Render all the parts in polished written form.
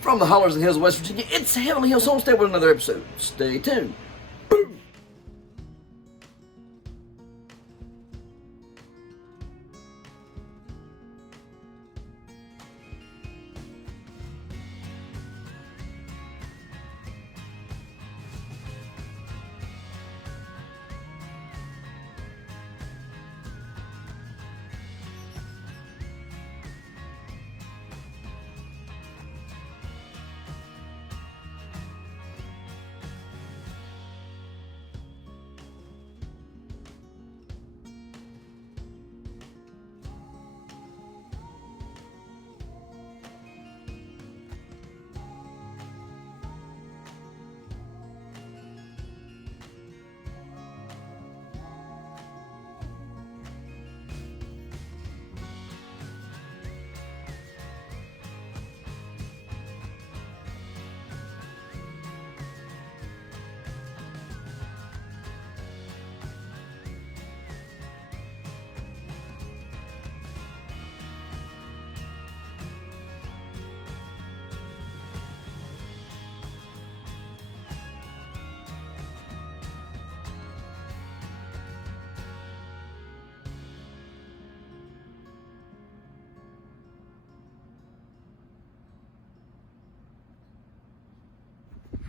from the hollers and hills of West Virginia, it's Heavenly Hills Homestead with another episode. Stay tuned. Boom.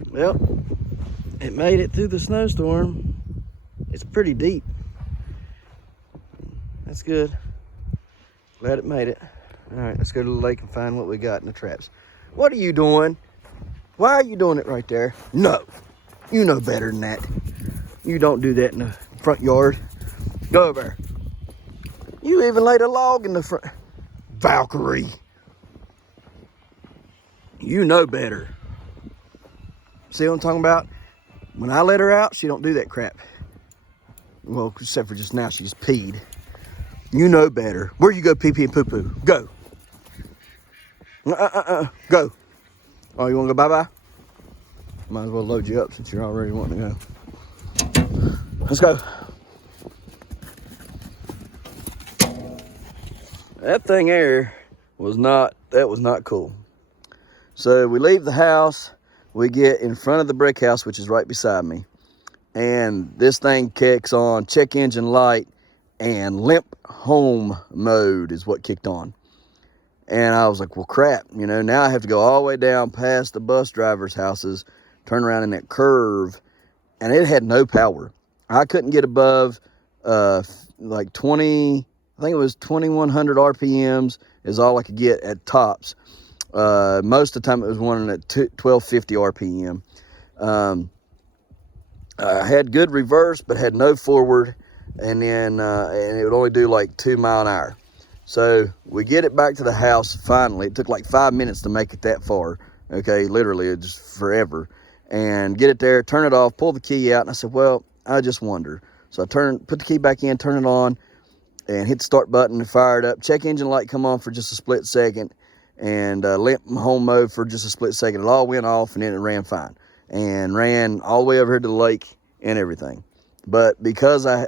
Well, it made it through the snowstorm. It's pretty deep. That's good. Glad it made it. All right, let's go to the lake and find what we got in the traps. What are you doing? Why are you doing it right there? No, you know better than that. You don't do that in the front yard. Go over there. You even laid a log in the front. Valkyrie. You know better. See what I'm talking about? When I let her out, she don't do that crap. Well, except for just now, she just peed. You know better. Where you go pee-pee and poo-poo? Go. Go. Oh, you want to go bye-bye? Might as well load you up since you're already wanting to go. Let's go. That thing there was not cool. So we leave the house. We get in front of the brick house, which is right beside me. And this thing kicks on check engine light and Limp Home mode is what kicked on. And I was like, well, crap. You know, now I have to go all the way down past the bus drivers' houses, turn around in that curve. And it had no power. I couldn't get above like 20, I think it was 2100 RPMs is all I could get at tops. Most of the time it was running at 1250 RPM. I had good reverse, but had no forward. And then, and it would only do like 2 miles an hour. So we get it back to the house finally. It took like 5 minutes to make it that far. Okay. Literally it just forever. And get it there, turn it off, pull the key out. And I said, well, I just wonder. So I put the key back in, turn it on and hit the start button and fire it up. Check engine light come on for just a split second. And Limp Home mode for just a split second. It all went off and then it ran fine. And ran all the way over here to the lake and everything. But because I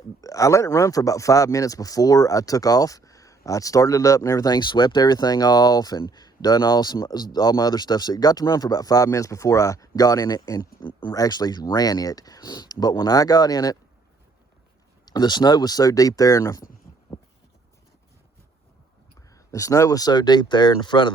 let it run for about 5 minutes before I took off, I started it up and everything, swept everything off and done all my other stuff. So it got to run for about 5 minutes before I got in it and actually ran it. But when I got in it, the snow was so deep there in the snow was so deep there in the front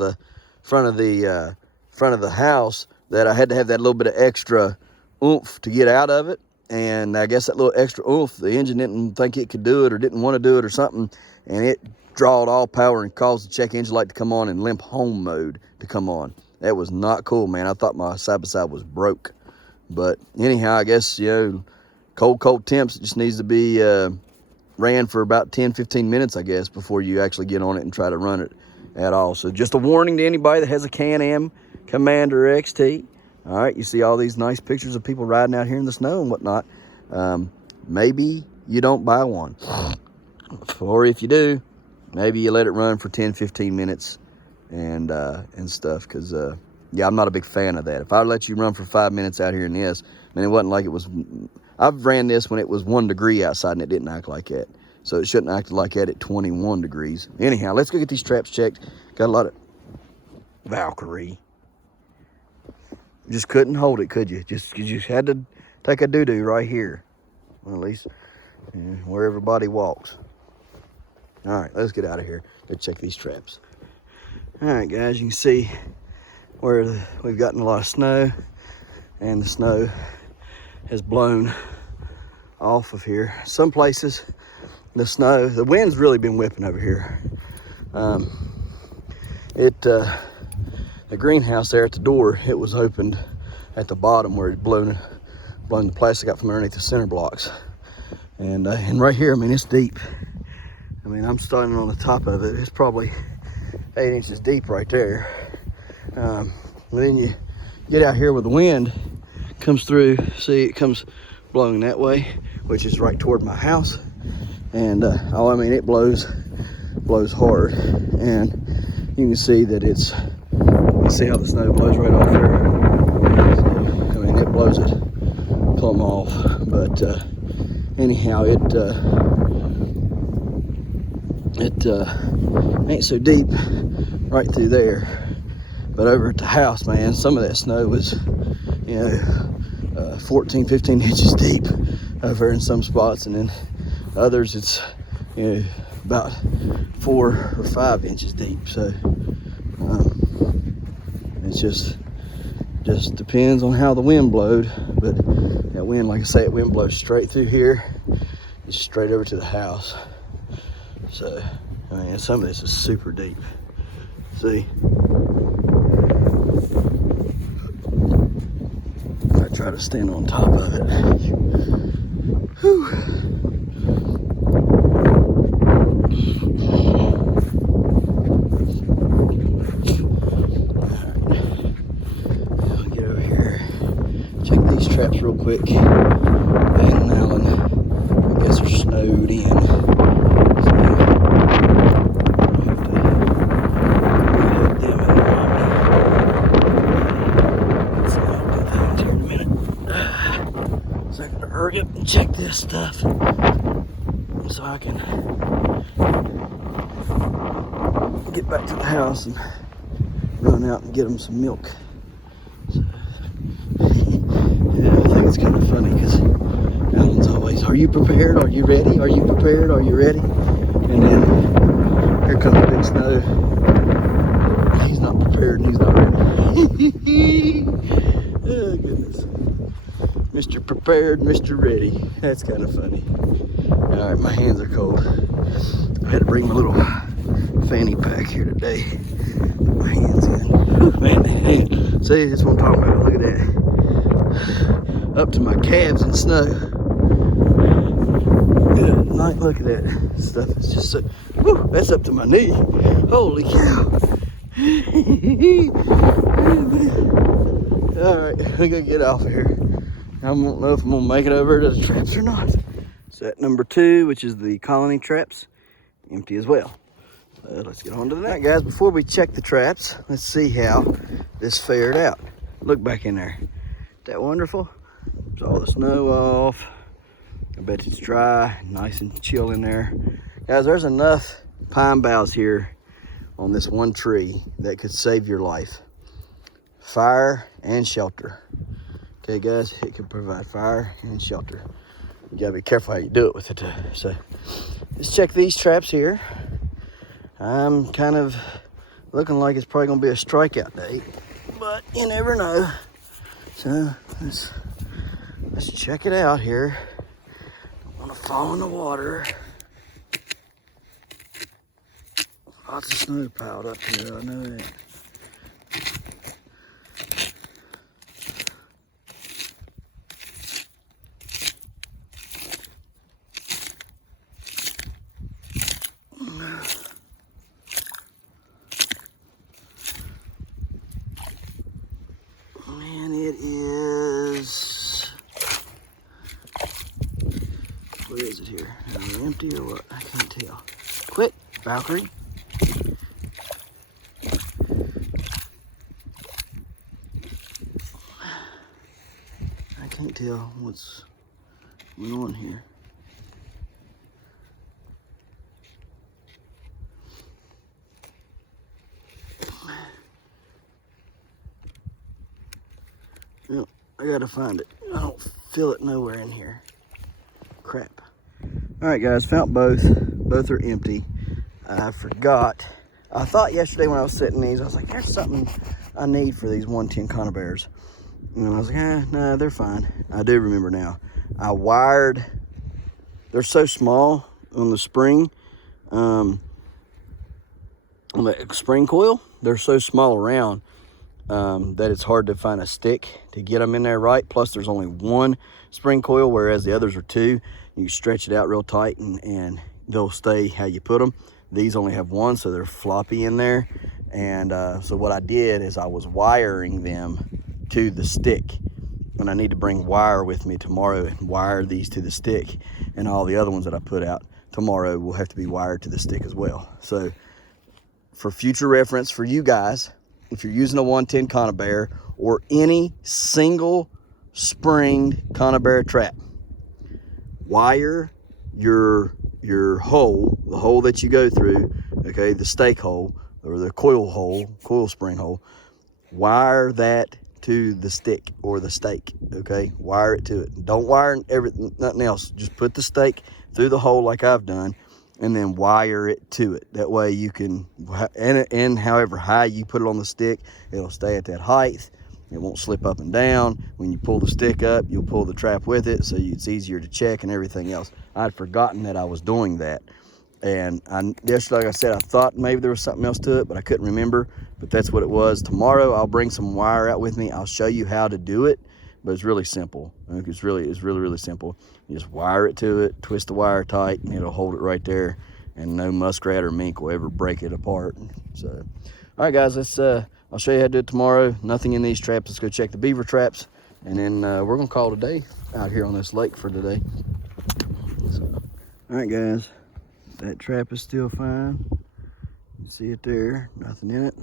of the house that I had to have that little bit of extra oomph to get out of it. And I guess that little extra oomph, the engine didn't think it could do it or didn't want to do it or something. And it drawed all power and caused the check engine light to come on and Limp Home mode to come on. That was not cool, man. I thought my side-by-side was broke. But anyhow, I guess, you know, cold temps, it just needs to be ran for about 10-15 minutes, I guess, before you actually get on it and try to run it at all. So just a warning to anybody that has a Can-Am Commander XT. All right, you see all these nice pictures of people riding out here in the snow and whatnot. Maybe you don't buy one. Or if you do, maybe you let it run for 10-15 minutes and stuff. Because, yeah, I'm not a big fan of that. If I let you run for 5 minutes out here in this, I mean, it wasn't like it was... I've ran this when it was 1 degree outside and it didn't act like that. So it shouldn't act like that at 21 degrees. Anyhow, let's go get these traps checked. Got a lot of... Valkyrie. just couldn't hold it, could you? You just had to take a doo-doo right here. Well, at least where everybody walks. All right, let's get out of here. Let's check these traps. All right, guys, you can see where we've gotten a lot of snow, and the snow has blown off of here. Some places, the wind's really been whipping over here. The greenhouse there at the door, it was opened at the bottom where it blown the plastic out from underneath the center blocks. And right here, I mean, it's deep. I mean, I'm standing on the top of it. It's probably 8 inches deep right there. Then you get out here where the wind comes through. See, it comes blowing that way, which is right toward my house. And I mean, it blows hard. And you can see that you see how the snow blows right off there. So, I mean, it blows it plumb off. But anyhow, it ain't so deep right through there. But over at the house, man, some of that snow was, 14, 15 inches deep over in some spots, and then others it's, about 4 or 5 inches deep. So it's just depends on how the wind blowed. But that wind, like I say, it wind blows straight through here, just straight over to the house. So, I mean, some of this is super deep. See? I try to stand on top of it. Whew. All right. Get over here. Check these traps real quick. Ben and Alan, I guess, are snowed in. Hurry up and check this stuff so I can get back to the house and run out and get them some milk. So, yeah, I think it's kind of funny because Alan's always, "Are you prepared? Are you ready? Are you prepared? Are you ready?" And then here comes the big snow. He's not prepared and he's not ready. Oh, goodness. Mr. Prepared, Mr. Ready. That's kind of funny. All right, my hands are cold. I had to bring my little fanny pack here today. Put my hands in. Whew, man, see, that's what I'm talking about. Look at that. Up to my calves in snow. Good night. Look at that stuff. It's just so, whew, that's up to my knee. Holy cow. All right, we're gonna get off of here. I don't know if I'm gonna make it over to the traps or not. Set number 2, which is the colony traps, empty as well. Let's get on to the next. All right, guys, before we check the traps, let's see how this fared out. Look back in there. Isn't that wonderful? It's all the snow off. I bet it's dry, nice and chill in there. Guys, there's enough pine boughs here on this one tree that could save your life. Fire and shelter. Okay, guys, it can provide fire and shelter. You gotta be careful how you do it with it. So let's check these traps here. I'm kind of looking like it's probably gonna be a strikeout day, but you never know. So let's check it out here. Don't want to fall in the water. Lots of snow piled up here, I know that. Man, it is, what is it here? Is it empty or what? I can't tell. Quit, Valkyrie. I can't tell what's going on here. Well, I gotta find it. I don't feel it nowhere in here. Crap. All right, guys, found both. Both are empty. I forgot. I thought yesterday when I was setting these, I was like, there's something I need for these 110 conibears. And I was like, nah, they're fine. I do remember now. I wired, they're so small on the spring, on the spring coil, they're so small around that it's hard to find a stick to get them in there right. Plus there's only one spring coil, whereas the others are two. You stretch it out real tight and they'll stay how you put them. These only have one, so they're floppy in there. And so what I did is I was wiring them to the stick, and I need to bring wire with me tomorrow and wire these to the stick, and all the other ones that I put out tomorrow will have to be wired to the stick as well. So for future reference for you guys, if you're using a 110 conibear or any single springed conibear trap, wire your hole, the hole that you go through, okay, the stake hole or the coil spring hole, wire that to the stick or the stake, okay? Wire it to it. Don't wire nothing else. Just put the stake through the hole like I've done and then wire it to it. That way you can, and however high you put it on the stick, it'll stay at that height. It won't slip up and down. When you pull the stick up, you'll pull the trap with it, so it's easier to check and everything else. I'd forgotten that I was doing that. And yesterday, like I said, I thought maybe there was something else to it, but I couldn't remember. But that's what it was. Tomorrow, I'll bring some wire out with me. I'll show you how to do it, but it's really simple. It's really simple. You just wire it to it, twist the wire tight, and it'll hold it right there. And no muskrat or mink will ever break it apart. So, all right, guys, I'll show you how to do it tomorrow. Nothing in these traps. Let's go check the beaver traps, and then we're gonna call it a day out here on this lake for today. So, all right, guys. That trap is still fine. You can see it there, nothing in it.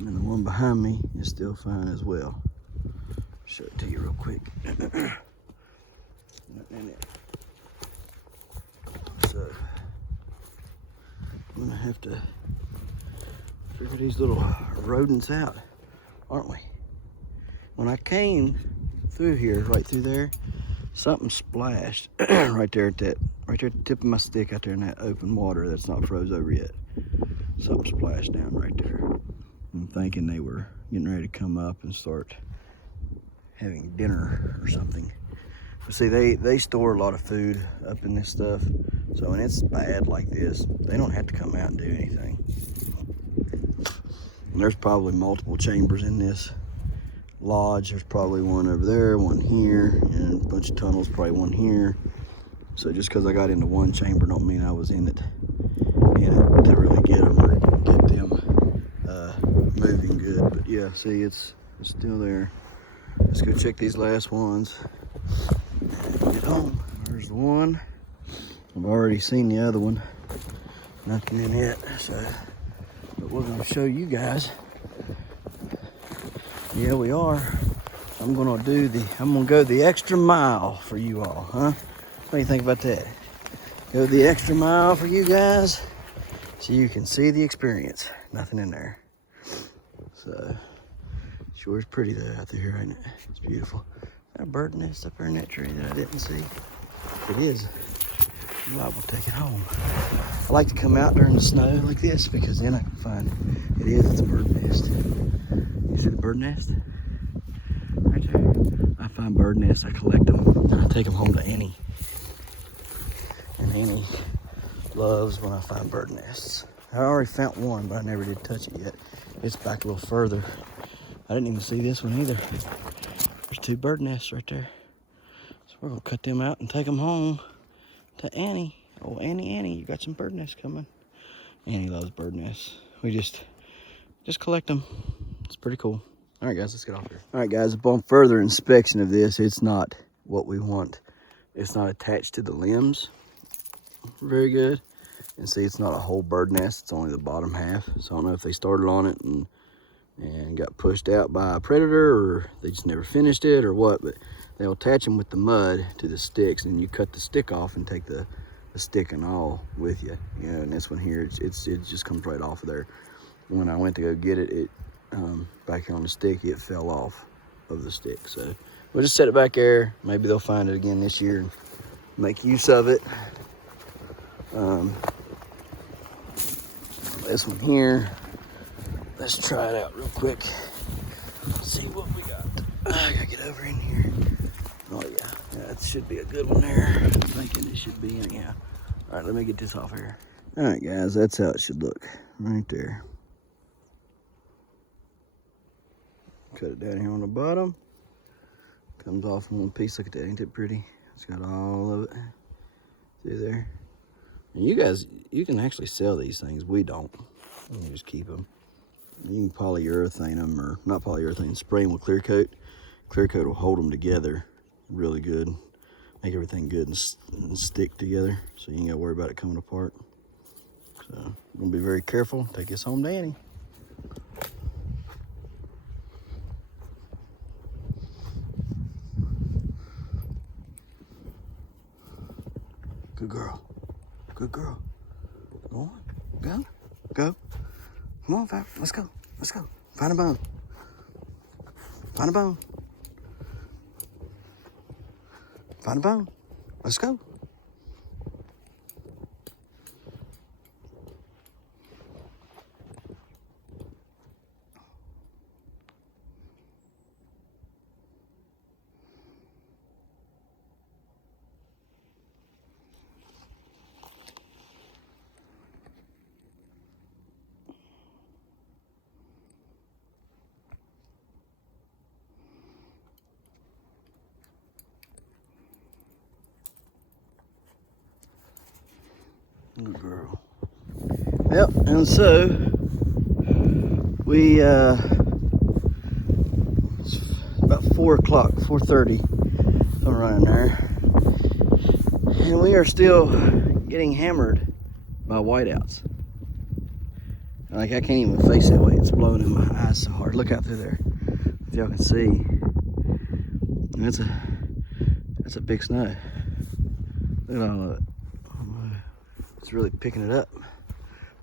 And the one behind me is still fine as well. Show it to you real quick. Nothing in it. So, I'm gonna have to figure these little rodents out, aren't we? When I came through here, right through there, something splashed right there at the tip of my stick out there in that open water that's not froze over yet. Something splashed down right there. I'm thinking they were getting ready to come up and start having dinner or something. But see, they store a lot of food up in this stuff. So when it's bad like this, they don't have to come out and do anything. And there's probably multiple chambers in this lodge. There's probably one over there, one here, and a bunch of tunnels, probably one here. So just because I got into one chamber don't mean I was in it to really get them or get them moving good. But yeah, see, it's still there. Let's go check these last ones and get home. There's the one. I've already seen the other one. Nothing in it. So, but we're gonna show you guys. Yeah, we are. I'm gonna go the extra mile for you all, huh? What do you think about that? Go the extra mile for you guys so you can see the experience. Nothing in there. So, sure is pretty though out there, ain't it? It's beautiful. Got a bird nest up there in that tree that I didn't see. It is. I'm liable to take it home. I like to come out during the snow like this because then I can find it's a bird nest. You see the bird nest? Right there. I find bird nests, I collect them, and I take them home to Annie. And Annie loves when I find bird nests. I already found one, but I never did touch it yet. It's back a little further. I didn't even see this one either. There's two bird nests right there. So we're gonna cut them out and take them home to Annie. Oh, Annie, you got some bird nests coming. Annie loves bird nests. We just collect them. It's pretty cool. All right, guys, let's get off here. All right, guys, upon further inspection of this, it's not what we want. It's not attached to the limbs very good. And see, it's not a whole bird nest. It's only the bottom half. So I don't know if they started on it and got pushed out by a predator, or they just never finished it, or what. But they'll attach them with the mud to the sticks, and you cut the stick off and take the stick and all with you. You know, and this one here, it just comes right off of there. when I went to go get it, back here on the stick, it fell off of the stick. So we'll just set it back there. Maybe they'll find it again this year and make use of it. This one here, let's try it out real quick. See what we got. I gotta get over in here. Oh yeah, that should be a good one there. I'm thinking it should be in, yeah. All right, let me get this off here. All right, guys, that's how it should look right there. Cut it down here on the bottom. Comes off in one piece. Look at that, ain't it pretty? It's got all of it through there. And you guys, you can actually sell these things. We don't. You just keep them. You can polyurethane them, or not polyurethane, spray them with clear coat. Clear coat will hold them together really good. Make everything good and stick together, so you ain't gotta worry about it coming apart. So I'm gonna be very careful. Take this home to Annie. Good girl. Good girl. Go on. Go. Go. Come on, Fab. Let's go. Let's go. Find a bone. Find a bone. Find a bone. Let's go. Good girl. Yep, and so we it's about 4 o'clock, 4:30 around there, and we are still getting hammered by whiteouts. Like, I can't even face that way. It's blowing in my eyes so hard. Look out through there, if y'all can see. And that's a big snow. Look at all of it. It's really picking it up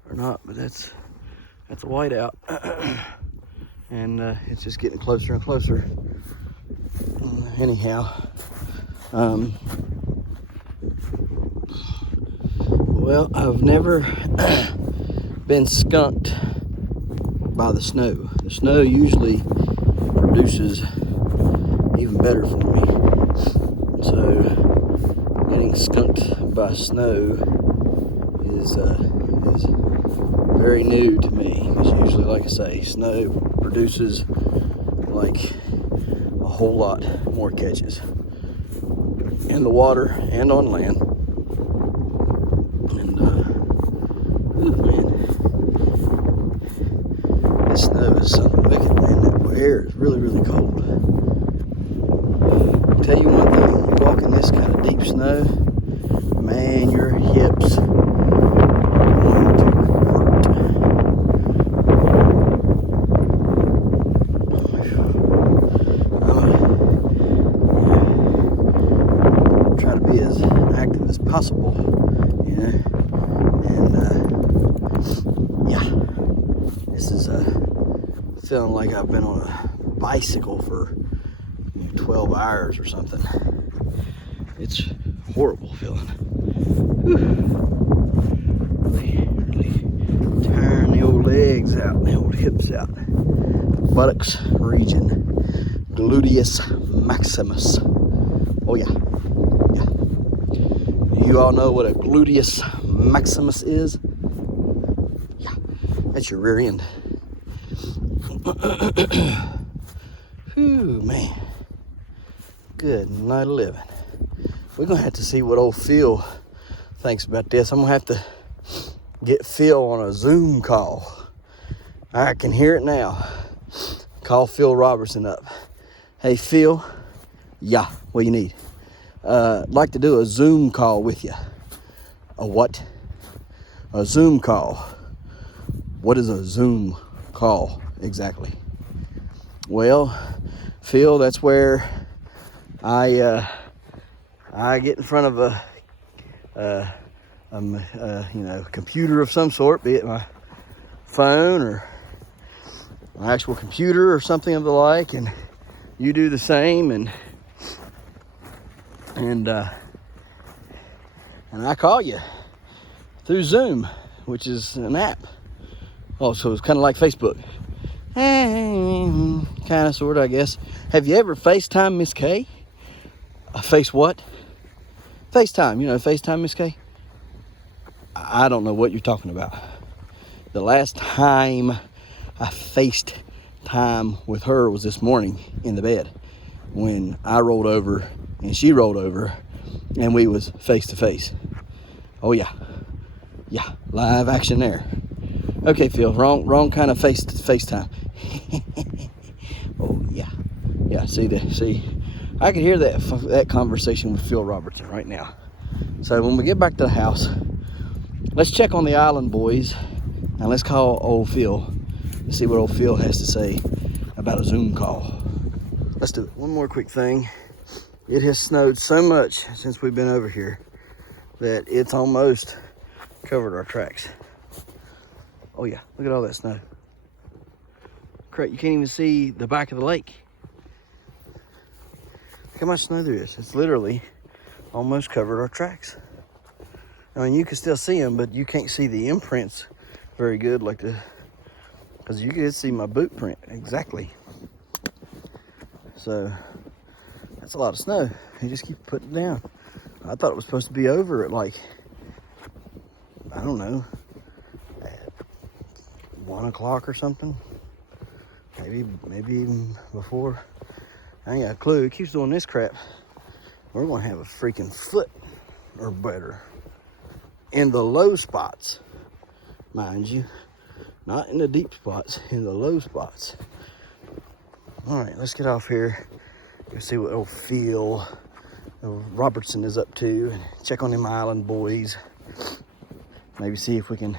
or not, but that's a whiteout. And it's just getting closer and closer. Anyhow, well, I've never been skunked by the snow. The snow usually produces even better for me. So getting skunked by snow is very new to me, because usually, like I say, snow produces like a whole lot more catches in the water and on land. And ooh, man, this snow is something wicked, man. That air is really, really cold. I'll tell you one thing: you walk in this kind of deep snow, man, your hips possible, you know. And yeah, this is feeling like I've been on a bicycle for 12 hours or something. It's horrible feeling. Whew. Really tiring the old legs out, the old hips out. Buttocks region, gluteus maximus. Oh yeah. You all know what a gluteus maximus is? Yeah, that's your rear end. Whew, man. Good night of living. We're going to have to see what old Phil thinks about this. I'm going to have to get Phil on a Zoom call. I can hear it now. Call Phil Robertson up. Hey, Phil. Yeah, what do you need? I'd like to do a Zoom call with you. A what? A Zoom call. What is a Zoom call exactly? Well, Phil, that's where I get in front of a computer of some sort, be it my phone or an actual computer or something of the like, and you do the same, and I call you through Zoom, which is an app. Oh, so it's kind of like Facebook. Kind of, sort of, I guess. Have you ever FaceTime Miss K? Face what? FaceTime, FaceTime Miss K? I don't know what you're talking about. The last time I FaceTime with her was this morning in the bed when I rolled over and she rolled over and we was face to face. Oh yeah, live action there. Okay, Phil, wrong kind of FaceTime. Oh yeah. See, I could hear that conversation with Phil Robertson right now. So when we get back to the house, let's check on the island boys, and let's call old Phil and see what old Phil has to say about a Zoom call. Let's do it. One more quick thing. It has snowed so much since we've been over here that it's almost covered our tracks. Oh yeah, look at all that snow. Crap, you can't even see the back of the lake. Look how much snow there is. It's literally almost covered our tracks. I mean, you can still see them, but you can't see the imprints very good, because you can see my boot print exactly. So that's a lot of snow. You just keep putting it down. I thought it was supposed to be over at I don't know, at 1 o'clock or something. Maybe even before. I ain't got a clue. It keeps doing this crap. We're gonna have a freaking foot or better in the low spots, mind you. Not in the deep spots, in the low spots. All right, let's get off here. Go see what old Phil Robertson is up to, and check on them island boys. Maybe see if we can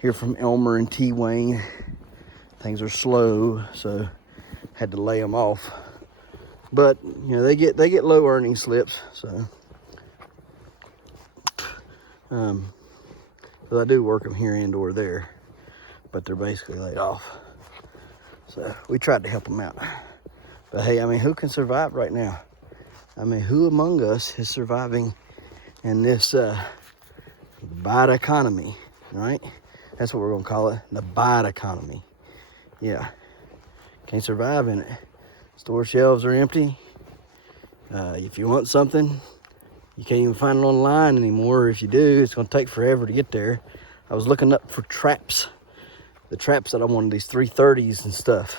hear from Elmer and T. Wayne. Things are slow, so had to lay them off. But they get low earning slips, so but I do work them here and or there, but they're basically laid off. So we tried to help them out. But hey, I mean, who can survive right now? I mean, who among us is surviving in this bad economy, right? That's what we're gonna call it, the bad economy. Yeah, can't survive in it. Store shelves are empty. If you want something, you can't even find it online anymore. If you do, it's gonna take forever to get there. I was looking up for traps, the traps that I wanted, these 330s and stuff.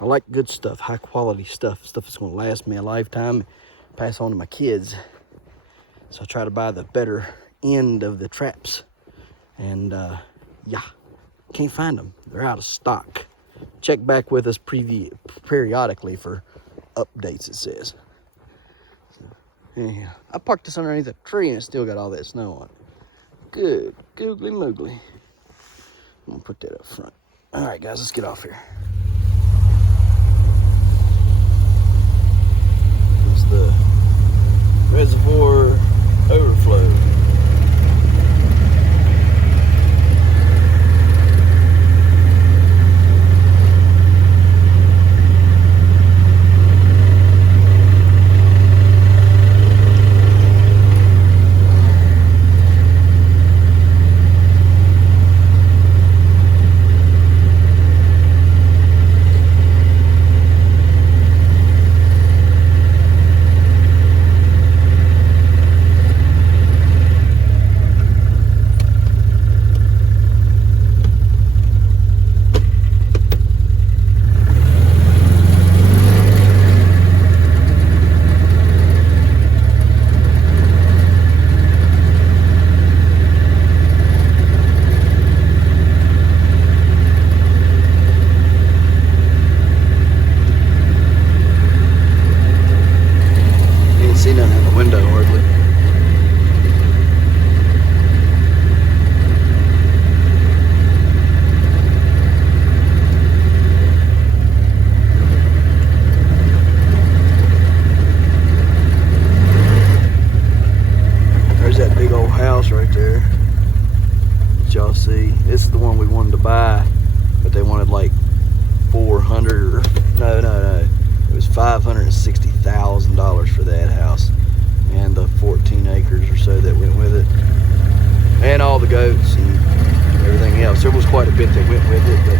I like good stuff, high quality stuff that's gonna last me a lifetime, pass on to my kids. So I try to buy the better end of the traps. And yeah, can't find them. They're out of stock. Check back with us periodically for updates, it says. So, yeah, I parked this underneath a tree and it still got all that snow on it. Good googly moogly. I'm gonna put that up front. All right, guys, let's get off here. It's the reservoir overflow. quite a bit that went with it, but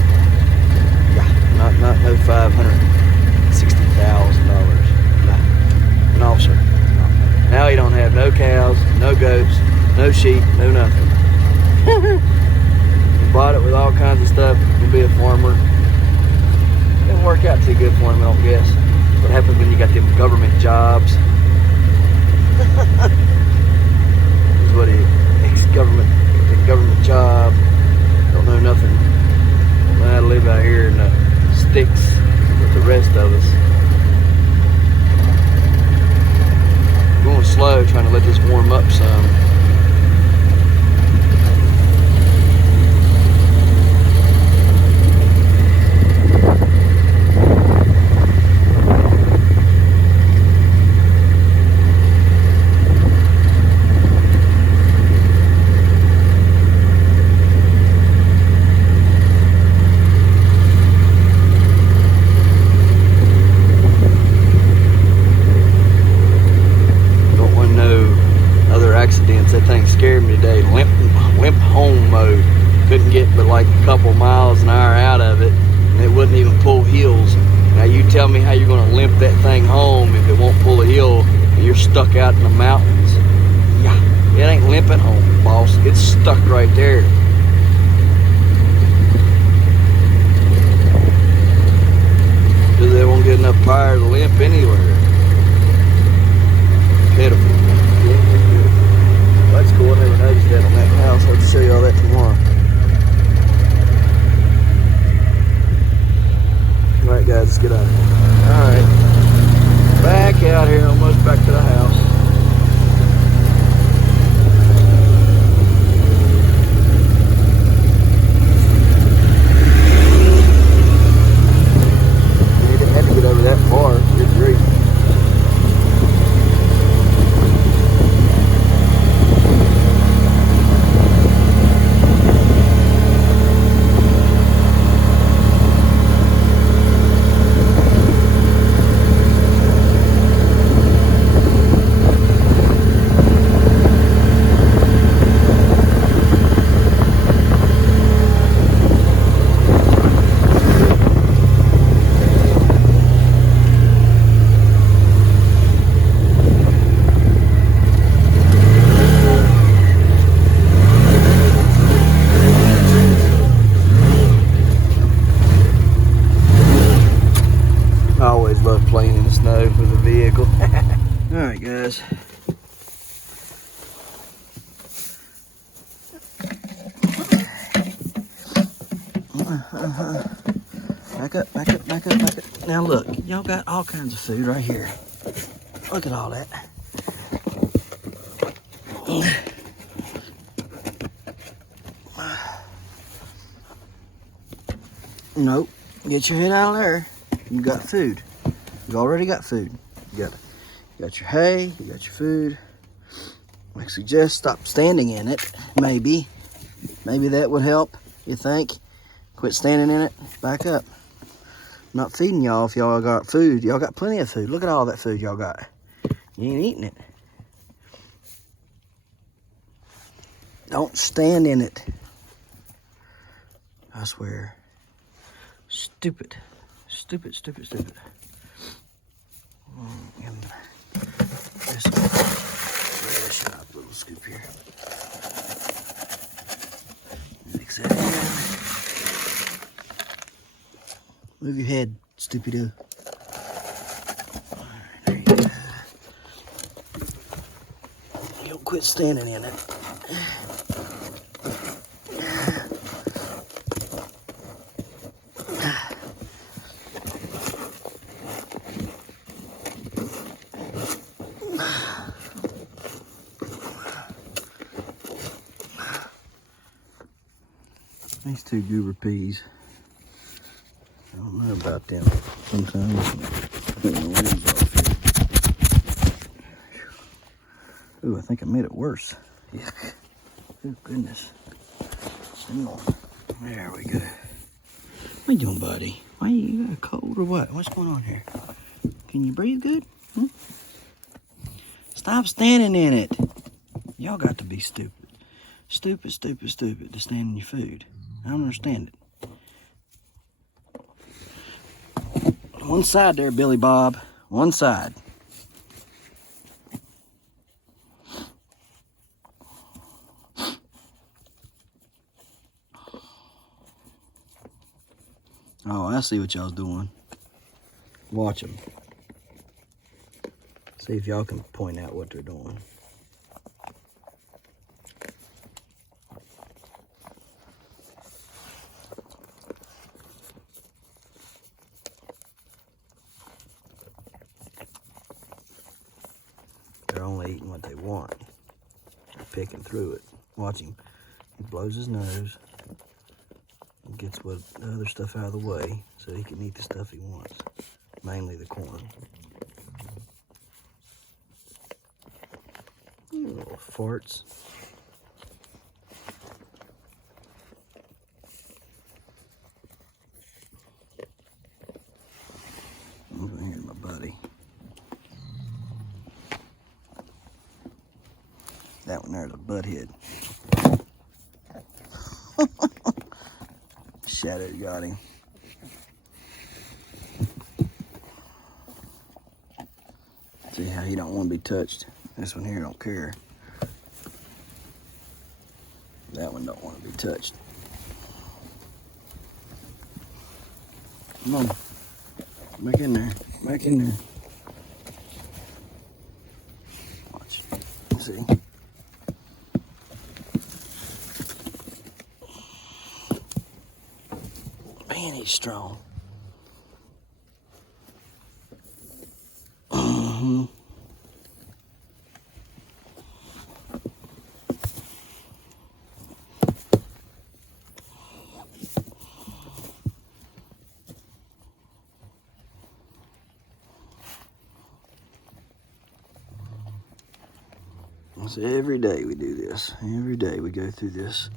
yeah, not no $560,000. No, sir. No. Now he don't have no cows, no goats, no sheep, no nothing. He bought it with all kinds of stuff to be a farmer. Didn't work out too good for him, I don't guess. What happens when you got them government jobs? Is what he ex-government, government job. Don't know nothing. Don't know how to live out here in the sticks with the rest of us. Going slow, trying to let this warm up some. That thing scared me today. Limp Home mode. Couldn't get but like a couple miles an hour out of it, and it wouldn't even pull hills. Now you tell me how you're gonna limp that thing home if it won't pull a hill and you're stuck out in the mountains. Yeah, it ain't limping home, boss. It's stuck right there. Because they won't get enough power to limp anywhere. Pitiful. That's cool. I never noticed that on that house. I'll show you all that tomorrow. Alright guys, let's get out of here. Alright. Back out here, almost back to the house. You didn't have to get over that far. Good grief. Playing in the snow with a vehicle. Alright guys. Back up, back up, back up, back up. Now look, y'all got all kinds of food right here. Look at all that. Nope. Get your head out of there. You got food. You already got food. You got your hay, you got your food. I suggest stop standing in it, maybe. Maybe that would help, you think? Quit standing in it, back up. I'm not feeding y'all if y'all got food. Y'all got plenty of food. Look at all that food y'all got. You ain't eating it. Don't stand in it. I swear. Stupid. Stupid, stupid, stupid. And this shot, little scoop here. Mix that in. Move your head, stupido. Alright, there you go. You don't quit standing in it. These two goober peas. I don't know about them. Sometimes putting the leaves off here. Ooh, I think I made it worse. Yuck. Oh goodness. Hang on. There we go. What you doing, buddy? Why you got a cold or what? What's going on here? Can you breathe good? Stop standing in it. Y'all got to be stupid. Stupid, stupid, stupid to stand in your food. I don't understand it. One side there, Billy Bob. One side. Oh, I see what y'all's doing. Watch them. See if y'all can point out what they're doing. They're only eating what they want. They're picking through it. Watch him. He blows his nose and gets what the other stuff out of the way so he can eat the stuff he wants, mainly the corn. Little farts. Over here, my buddy. That one there's a butthead. Shadow got him. See how he don't want to be touched. This one here don't care. That one don't want to be touched. Come on. Back in there. Back in there. Watch. See? Man, he's strong. So every day we do this. Every day we go through this.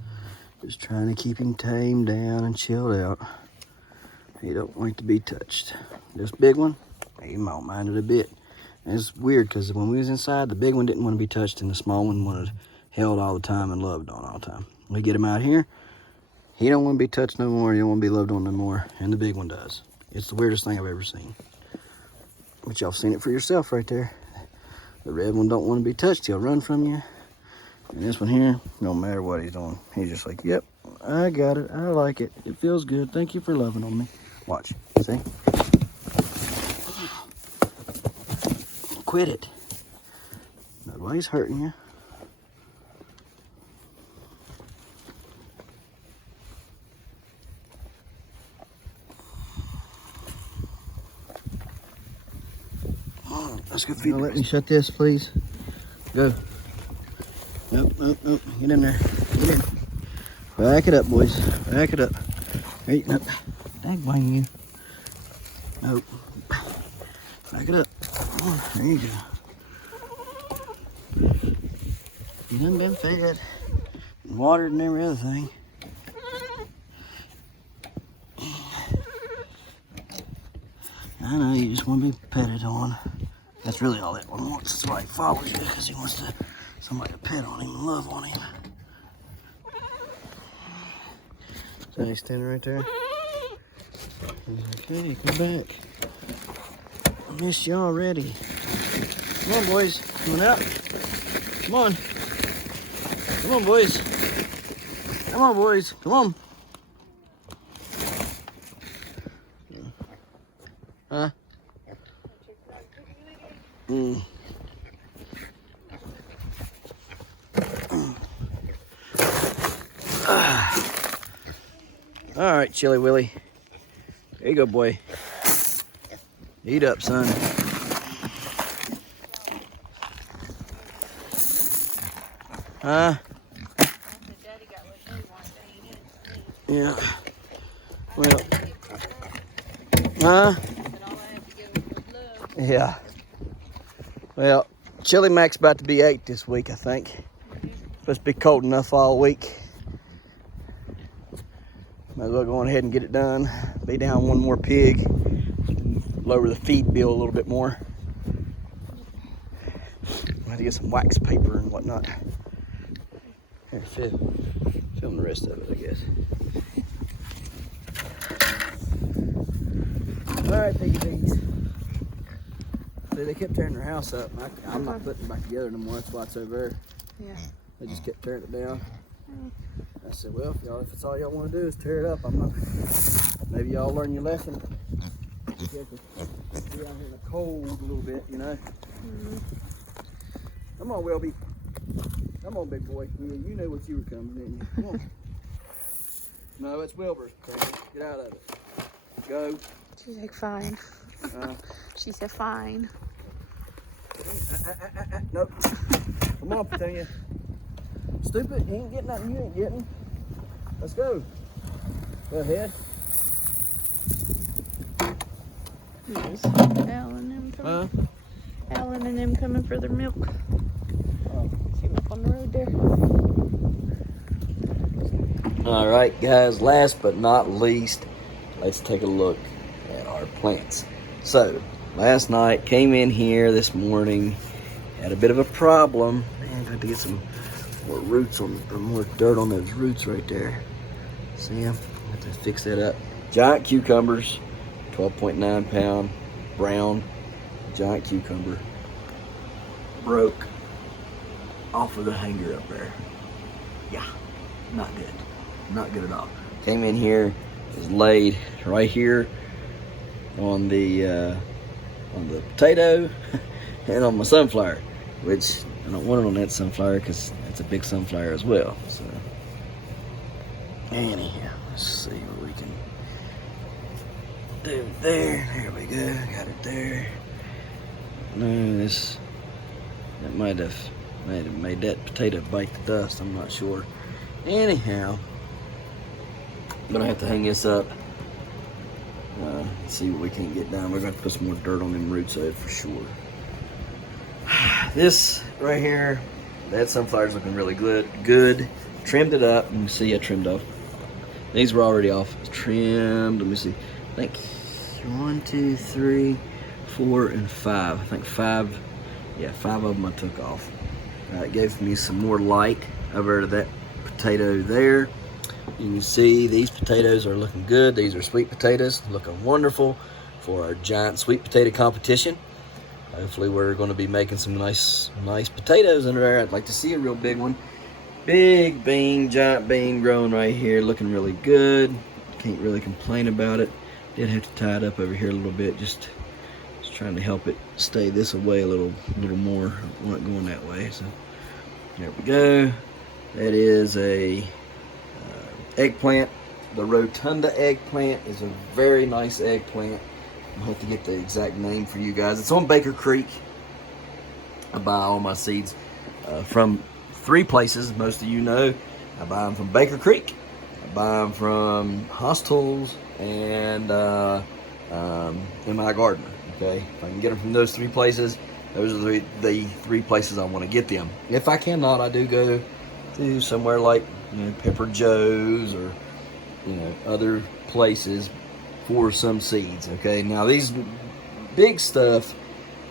Just trying to keep him tamed down and chilled out. He don't want to be touched. This big one, he don't mind it a bit. And it's weird because when we was inside, the big one didn't want to be touched and the small one wanted held all the time and loved on all the time. We get him out here, he don't want to be touched no more. He don't want to be loved on no more. And the big one does. It's the weirdest thing I've ever seen. But y'all seen it for yourself right there. The red one don't want to be touched. He'll run from you. And this one here, no matter what he's doing, he's just like, yep, I got it. I like it. It feels good. Thank you for loving on me. Watch. See? Quit it. Nobody's hurting you. Let's go feed. Let me shut this, please. Go. Nope, nope, nope. Get in there. Get in. Back it up, boys. Back it up. Hey, nope. Dang you. Nope. Back it up. Come on. There you go. You done been fed and watered and every other thing. I know you just want to be petted on. That's really all that one wants. That's why he follows you, because he wants somebody to pet on him and love on him. So he's standing right there. He's like, hey, come back. I missed you already. Come on, boys. Coming out. Come on. Come on, boys. Come on, boys. Come on. Huh? All right, Chili Willy. There you go, boy. Eat up, son. Huh? Yeah. Well. Huh? Yeah. Well, Chili Mac's about to be 8 this week, I think. Supposed to be cold enough all week. Might as well go on ahead and get it done. Be down one more pig. Lower the feed bill a little bit more. I'll have to get some wax paper and whatnot. Here, film the rest of it, I guess. right, piggy pigs. See, they kept tearing their house up. I'm not putting it back together no more. That's why it's over there. Yeah. They just kept tearing it down. I said, well, if it's all y'all want to do is tear it up, I'm not. Maybe y'all learn your lesson. Be out here in the cold a little bit, you know. Come on, Welby. Come on, big boy. You knew what you were coming, didn't you? Come on. No, it's Wilbur's. Okay, get out of it. Go. She's like, fine. She said, fine. Nope. Come on, Petunia. Stupid. You ain't getting nothing you ain't getting. Let's go. Go ahead. There's Alan and them coming. Alan and them coming for their milk. See them up on the road there. All right, guys, last but not least, let's take a look at our plants. So, last night, came in here this morning, had a bit of a problem. Man, got to get some more roots on, or more dirt on those roots right there. See them? Have to fix that up. Giant cucumbers, 12.9 pound, brown, giant cucumber, broke off of the hanger up there. Yeah, not good. Not good at all. Came in here, was laid right here on the potato and on my sunflower, which I don't want it on that sunflower because it's a big sunflower as well. So anyhow, let's see what we can do there. There we go. Got it there. No, that might have made that potato bite the dust. I'm not sure. Anyhow, I'm gonna have to hang this up. See what we can get done. We're gonna have to put some more dirt on them roots out for sure. This right here, that sunflower's looking really good. Trimmed it up. Let me see. I trimmed off. These were already off. Trimmed. Let me see. I think 1, 2, 3, 4, and 5. I think 5. Yeah, 5 of them I took off. It gave me some more light over to that potato there. You can see these potatoes are looking good. These are sweet potatoes, looking wonderful for our giant sweet potato competition. Hopefully we're going to be making some nice potatoes under there. I'd like to see a real big one. Big bean, giant bean growing right here, looking really good. Can't really complain about it. Did have to tie it up over here a little bit, just trying to help it stay this way a little more. I want it going that way. So there we go. That is a eggplant. The Rotunda eggplant is a very nice eggplant. I'll have to get the exact name for you guys. It's on Baker Creek. I buy all my seeds from 3 places. Most of you know. I buy them from Baker Creek. I buy them from Hostels and M.I. Gardner. Okay, if I can get them from those 3 places, those are the 3 places I want to get them. If I cannot, I do go to somewhere like Pepper Joe's or other places for some seeds. Okay, now these big stuff,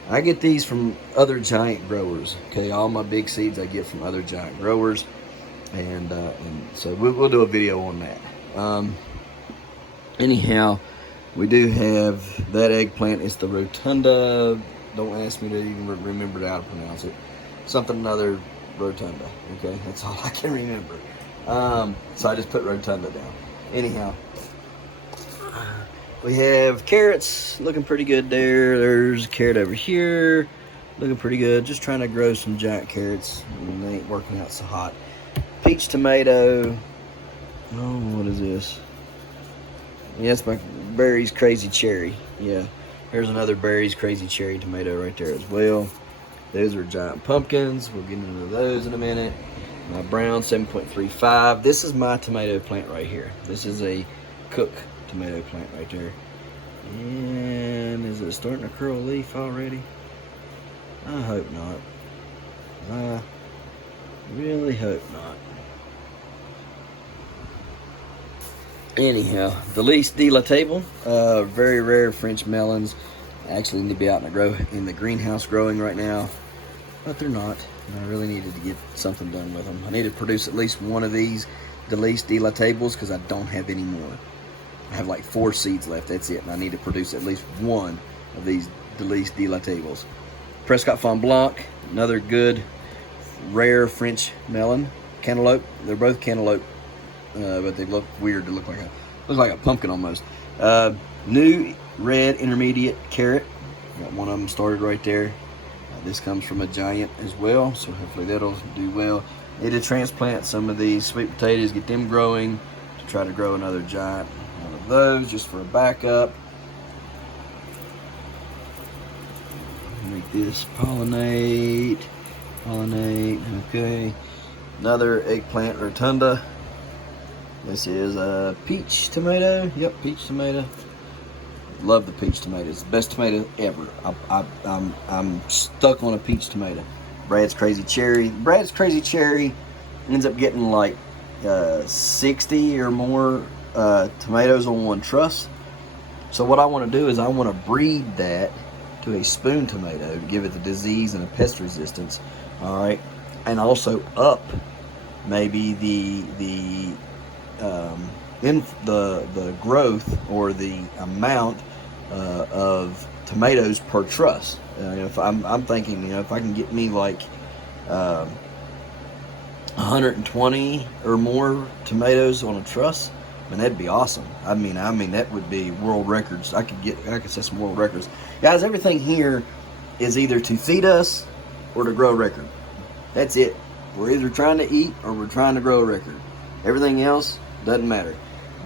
I get these from other giant growers. Okay, all my big seeds I get from other giant growers, and so we'll do a video on that. Anyhow, we do have that eggplant. It's the Rotunda. Don't ask me to even remember how to pronounce it. Something other Rotunda. Okay, that's all I can remember. So I just put Rotunda down. Anyhow, we have carrots looking pretty good there. There's a carrot over here looking pretty good. Just trying to grow some giant carrots. And they ain't working out so hot. Peach tomato. Oh, what is this? Yes, my Berry's Crazy Cherry. Yeah, here's another Berry's Crazy Cherry tomato right there as well. Those are giant pumpkins. We'll get into those in a minute. My brown 7.35. This is my tomato plant right here. This is a Cook tomato plant right there. And is it starting to curl a leaf already? I hope not. I really hope not. Anyhow, the least delectable, very rare French melons. Actually need to be out in the greenhouse growing right now, but they're not. And I really needed to get something done with them. I need to produce at least one of these, the least deletables, because I don't have any more. I have like 4 seeds left. That's it. And I need to produce at least one of these Delice Dilatables. Prescott Fond Blanc, another good, rare French melon. Cantaloupe. They're both cantaloupe, but they look weird. They look like a pumpkin almost. New red intermediate carrot. Got one of them started right there. This comes from a giant as well, so hopefully that'll do well. Need to transplant some of these sweet potatoes, get them growing, to try to grow another giant one of those just for a backup. Make this pollinate, okay. Another eggplant rotunda. This is a peach tomato. Yep, peach tomato. Love the peach tomato. It's the best tomato ever. I'm stuck on a peach tomato. Brad's Crazy Cherry. Brad's Crazy Cherry ends up getting like 60 or more tomatoes on one truss. So what I want to do is I want to breed that to a spoon tomato to give it the disease and the pest resistance. All right, and also up maybe the growth or the amount of tomatoes per truss. If I'm thinking, if I can get me like 120 or more tomatoes on a truss, I mean, that'd be awesome. I mean that would be world records. I could set some world records, guys. Everything here is either to feed us or to grow a record. That's it. We're either trying to eat or we're trying to grow a record. Everything else doesn't matter.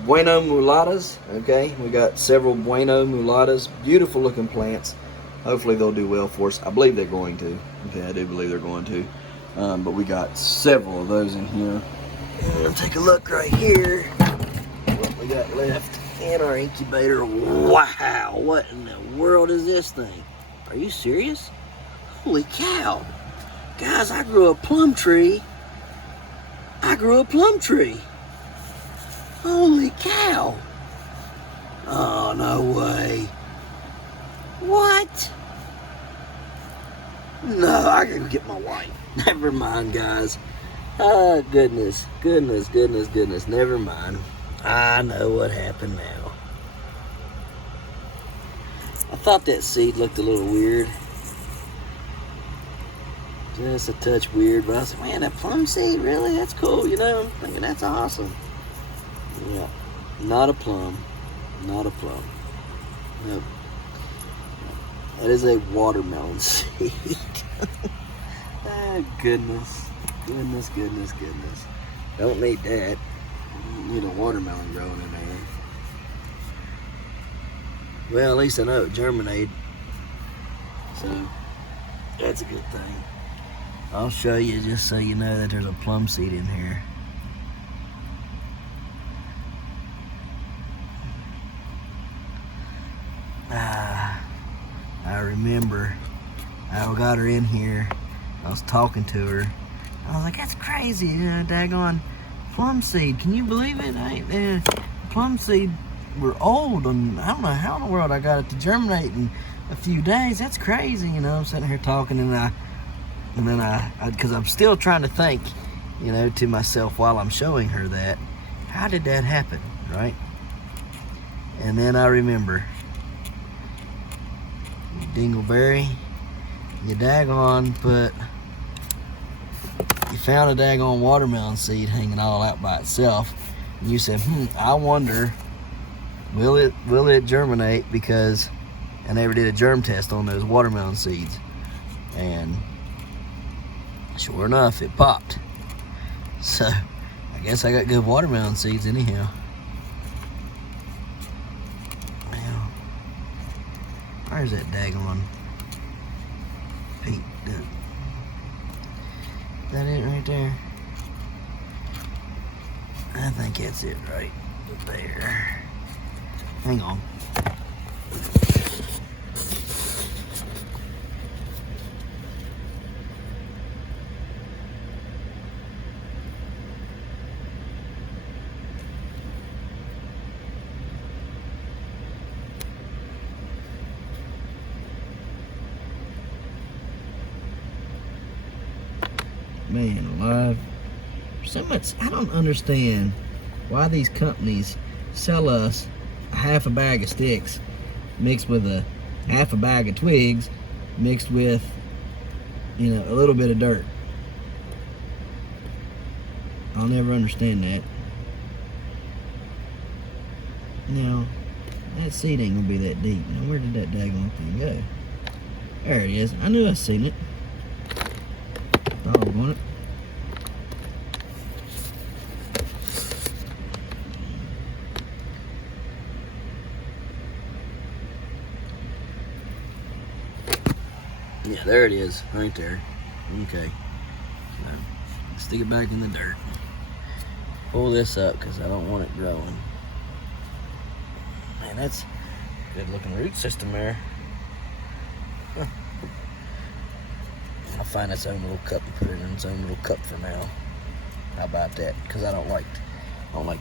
Bueno mulatas, okay? We got several bueno mulatas, beautiful looking plants. Hopefully they'll do well for us. I believe they're going to. Okay, I do believe they're going to. But we got several of those in here. And take a look right here. What we got left in our incubator. Wow, what in the world is this thing? Are you serious? Holy cow. Guys, I grew a plum tree. Holy cow. Oh, no way. What? No, I gotta get my wife. Never mind, guys. Oh, goodness. Never mind. I know what happened now. I thought that seed looked a little weird. Just a touch weird, but I was like, man, a plum seed, really? That's cool, I'm thinking that's awesome. Yeah, not a plum. Nope. That is a watermelon seed. Oh, goodness. Don't need that. Need a watermelon growing in there. Well, at least I know it germinated. So, that's a good thing. I'll show you just so you know that there's a plum seed in here. I remember I got her in here. I was talking to her. I was like, that's crazy, daggone plum seed. Can you believe it? Plum seed were old, and I don't know how in the world I got it to germinate in a few days. That's crazy, I'm sitting here talking, and then I because I'm still trying to think, to myself while I'm showing her that, how did that happen, right? And then I remember, Dingleberry, you found a daggone watermelon seed hanging all out by itself, and you said, I wonder, will it germinate, because I never did a germ test on those watermelon seeds, and sure enough, it popped. So, I guess I got good watermelon seeds anyhow. Now, where's that daggone pink duck? Is that it right there? I think that's it right there. Hang on. Man alive. So much, I don't understand why these companies sell us half a bag of sticks mixed with a half a bag of twigs mixed with, you know, a little bit of dirt. I'll never understand that. Now, that seed ain't gonna be that deep. Now, where did that daggone thing go? There it is. I knew I seen it. Doggone it. Yeah, there it is, right there. Okay. So, stick it back in the dirt. Pull this up because I don't want it growing. Man, that's a good looking root system there. Huh. I'll find its own little cup and put it in its own little cup for now. How about that? Because I don't like to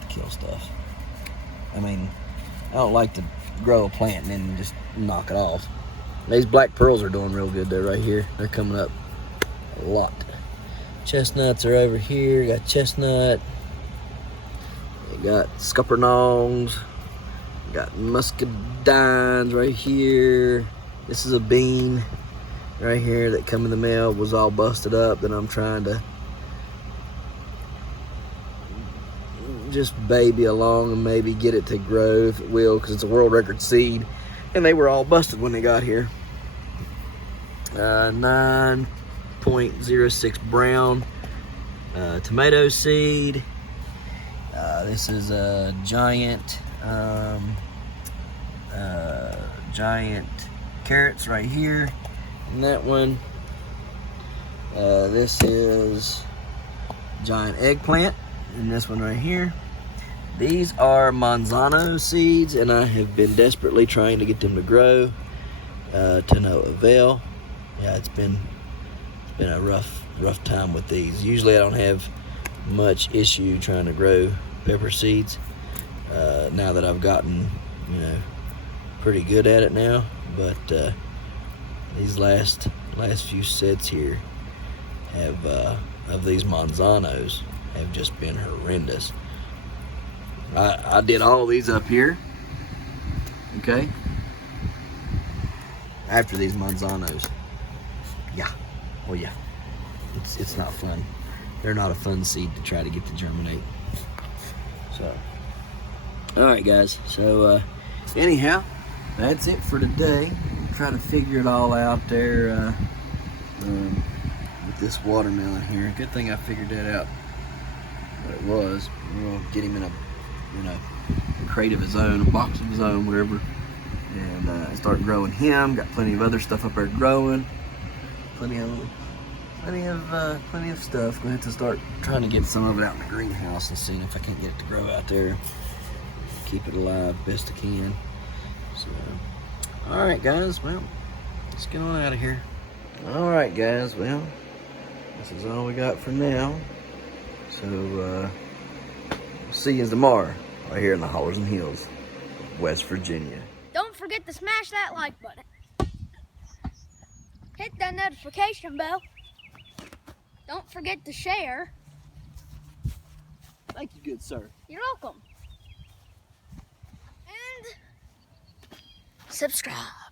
kill stuff. I mean, I don't like to grow a plant and then just knock it off. These black pearls are doing real good there right here. They're coming up a lot. Chestnuts are over here. Got chestnut. We got scuppernongs. Got muscadines right here. This is a bean right here that come in the mail. Was all busted up that I'm trying to just baby along and maybe get it to grow if it will, because it's a world record seed. And they were all busted when they got here. 9.06 brown tomato seed. This is a giant carrots right here. And that one. This is giant eggplant. And this one right here. These are manzano seeds, and I have been desperately trying to get them to grow, to no avail. Yeah, it's been a rough time with these. Usually I don't have much issue trying to grow pepper seeds. Now that I've gotten, you know, pretty good at it now, but these last few sets here have of these manzanos have just been horrendous. I did all these up here, okay, after these manzanos. Yeah, well, yeah, it's not fun. They're not a fun seed to try to get to germinate. So, all right, guys. So, anyhow, that's it for today. Try to figure it all out there with this watermelon here. Good thing I figured that out. What it was. We'll get him in a crate of his own, a box of his own, whatever, and start growing him. Got plenty of other stuff up there growing. Plenty of stuff. Gonna have to start trying to get some of it out in the greenhouse and seeing if I can't get it to grow out there. Keep it alive best I can. So, all right, guys. Well, let's get on out of here. All right, guys. Well, this is all we got for now. So, see you tomorrow, right here in the Hollers and Hills, West Virginia. Don't forget to smash that like button. Hit that notification bell. Don't forget to share. Thank you, good sir. You're welcome. And subscribe.